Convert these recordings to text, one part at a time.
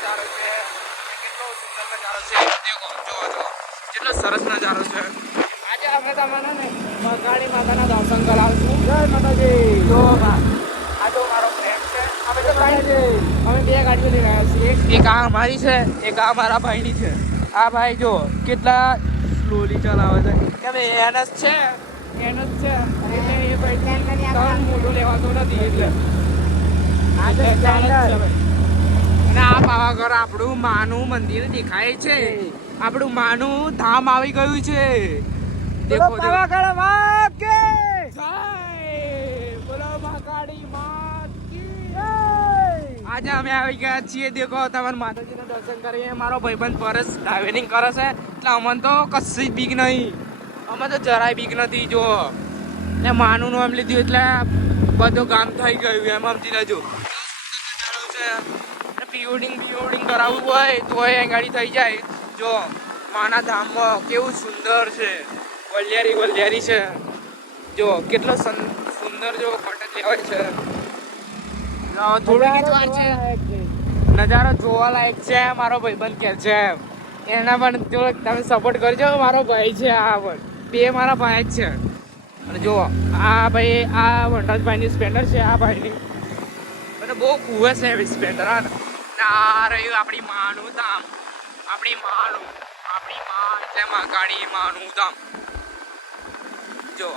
નજારો છે, કેટલો સુંદર નજારો છે. દેખો જો કેટલો સરસ નજારો છે. આજે અમે તમને ને મહાકાળી માતાના દર્શન કરાવશું. જય માતાજી. જો આ તો મારો ફ્રેન્ડ છે. અમે બે ગાડીઓ લઈ રહ્યા છીએ. એક આ અમારી છે, એક આ મારા ભાઈની છે. આ ભાઈ જો કેટલા સ્લોલી ચલાવે છે. કેમ એનસ છે, એનસ છે એટલે એ ભાઈ મોટું લેવાતું નથી એટલે અને આ પાવાગઢ આપણું માનું મંદિર દેખાય છે. આપણું માનું ધામ આવી ગયું છે. દેખો પાવાગઢ માત કી જય. બોલો મહાકાળી માત કી જય. આજે અમે આવી ગયા છીએ. દેખો તમારા માતાજીના દર્શન કરીએ. મારો ભાઈબંધ પરસ ટ્રાવેલિંગ કરે છે એટલે અમને તો કશી બીક નહીં. અમે તો જરાય બીક નથી. જો ને માનું નામ લીધું એટલે બધું કામ થઈ ગયું એમ સમજી લેજો. પ્રિવેડિંગ કરાવવું હોય તો એ ગાડી થઈ જાય. જો માના ધામમાં કેવું સુંદર છે. વલિયારી છે. જો કેટલો સુંદર જો ફોટો લેવાય છે. થોડીક જ વાર છે. નજારો જોવા લાયક છે. મારો ભાઈબંધ કે છે એના પણ જો તમે સપોર્ટ કરજો. મારો ભાઈ છે. આ પણ બે મારા ભાઈ જ છે. અને જો આ ભાઈ આ વનરાજભાઈની સ્પેન્ડર છે. આ ભાઈની મને બહુ કુવે છે સ્પેન્ડર. આ રહ્યું આપણી માનું ધામ. આપણી માં એટલે મહાકાળી માનું ધામ. જો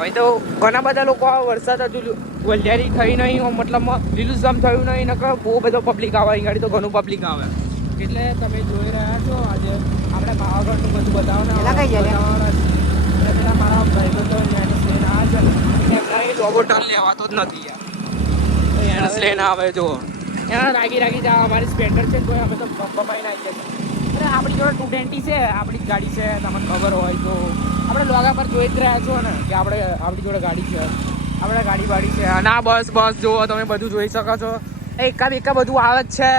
અહીં તો ઘણા બધા લોકો વરસાદ હજુ વલિયારી થઈ નહીં, મતલબ લીલુંછમ થયું નહીં. નકર બહુ બધો પબ્લિક આવે અહીં ગાડી, તો ઘણું પબ્લિક આવે. એટલે તમે જોઈ રહ્યા છો આજે આપણે પાવાગઢનું બધું બતાવવાના પેલા મારા ભાઈઓ તો એનસ લઈને આવે છે. એમના એ લોબોટલ લેવાતો જ નથી યાર. એનસ લઈને આવે જો એના રાગી જાય. અમારી સ્પેન્ડર છે તો અમે તો બપાઈને આવી જાય. અને આપણી જોડે 220 છે. આપણી જ ગાડી છે. તમને ખબર હોય તો આપણે લોગા પર જોઈ જ રહ્યા છો ને કે આપણી જોડે ગાડી છે. આપણે ગાડી છે. અને આ બસ જુઓ તમે બધું જોઈ શકો છો. એકા બેકા બધું આવે જ છે.